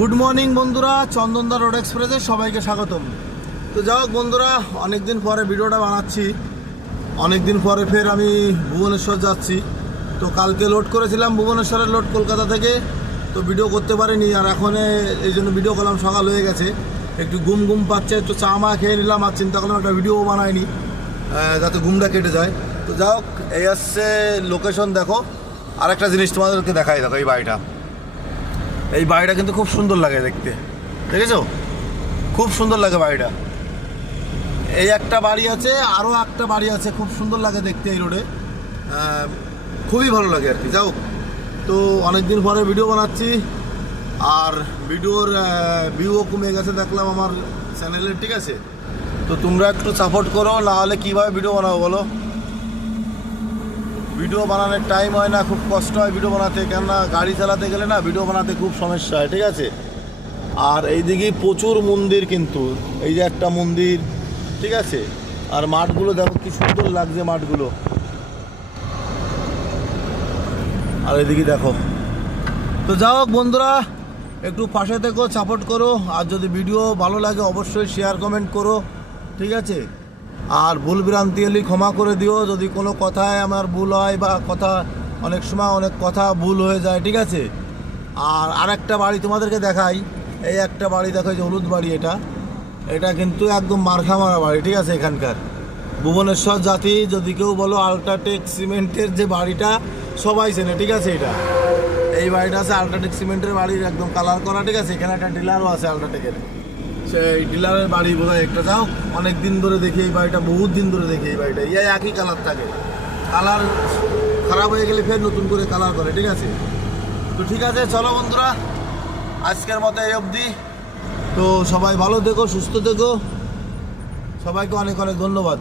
Good morning বন্ধুরা, চন্দনদা road এক্সপ্রেসে সবাইকে স্বাগতম। তো যাই হোক বন্ধুরা, অনেকদিন পরে ভিডিওটা বানাচ্ছি। অনেকদিন পরে ফের আমি ভুবনেশ্বর যাচ্ছি। তো কালকে লোড করেছিলাম ভুবনেশ্বরের লোড কলকাতা থেকে, তো ভিডিও করতে পারিনি। আর এখন এই জন্য ভিডিও করলাম, সকাল হয়ে গেছে, একটু ঘুম ঘুম পাচ্ছে, একটু চা মা খেয়ে নিলাম। আর চিন্তা করলাম একটা ভিডিও বানাইনি যাতে ঘুমটা কেটে যায়। তো যাই হোক, এই আসছে লোকেশন। দেখো, আর একটা জিনিস তোমাদেরকে দেখাই। দেখো এই বাড়িটা কিন্তু খুব সুন্দর লাগে দেখতে, দেখেছো? খুব সুন্দর লাগে বাড়িটা। এই একটা বাড়ি আছে, আরও একটা বাড়ি আছে, খুব সুন্দর লাগে দেখতে এই রোডে, খুবই ভালো লাগে আর কি। যাও, তো অনেকদিন পরে ভিডিও বানাচ্ছি, আর ভিডিওর ভিউও কমে গেছে দেখলাম আমার চ্যানেলে, ঠিক আছে? তো তোমরা একটু সাপোর্ট করো, না হলে কীভাবে ভিডিও বানাবো বলো? ভিডিও বানানোর টাইম হয় না, খুব কষ্ট হয় ভিডিও বানাতে, কেননা গাড়ি চালাতে গেলে না ভিডিও বানাতে খুব সমস্যা হয়, ঠিক আছে? আর এইদিকে প্রচুর মন্দির, কিন্তু এই যে একটা মন্দির, ঠিক আছে? আর মাঠগুলো দেখো কি সুন্দর লাগছে মাঠগুলো। আর এইদিকে দেখো। তো যাই হোক বন্ধুরা, একটু পাশে থেকো, সাপোর্ট করো। আর যদি ভিডিও ভালো লাগে অবশ্যই শেয়ার কমেন্ট করো, ঠিক আছে? আর ভুল ভ্রান্তি হলে ক্ষমা করে দিও, যদি কোনো কথায় আমার ভুল হয়, বা কথা অনেক সময় অনেক কথা ভুল হয়ে যায়, ঠিক আছে? আর আরেকটা বাড়ি তোমাদেরকে দেখাই। এই একটা বাড়ি দেখো, যে হলুদ বাড়ি, এটা কিন্তু একদম মার্খা মারা বাড়ি, ঠিক আছে? এখানকার ভুবনেশ্বর জাতি, যদি কেউ বলো আল্ট্রাটেক সিমেন্টের যে বাড়িটা সবাই চেনে, ঠিক আছে? এই বাড়িটা আছে আল্ট্রাটেক সিমেন্টের বাড়ির, একদম কালার করা, ঠিক আছে? এখানে একটা ডিলারও আছে আল্ট্রাটেকের, সেই ডিলারের বাড়ি বোধহয় একটা। যাও, অনেক দিন ধরে দেখি এই বাড়িটা, বহুত দিন ধরে দেখি এই বাড়িটা। একই কালার থাকে, কালার খারাপ হয়ে গেলে ফের নতুন করে কালার করে, ঠিক আছে? তো ঠিক আছে, চলো বন্ধুরা, আজকের মতো এই অবধি। তো সবাই ভালো থেকো, সুস্থ থেকো, সবাইকে অনেক অনেক ধন্যবাদ।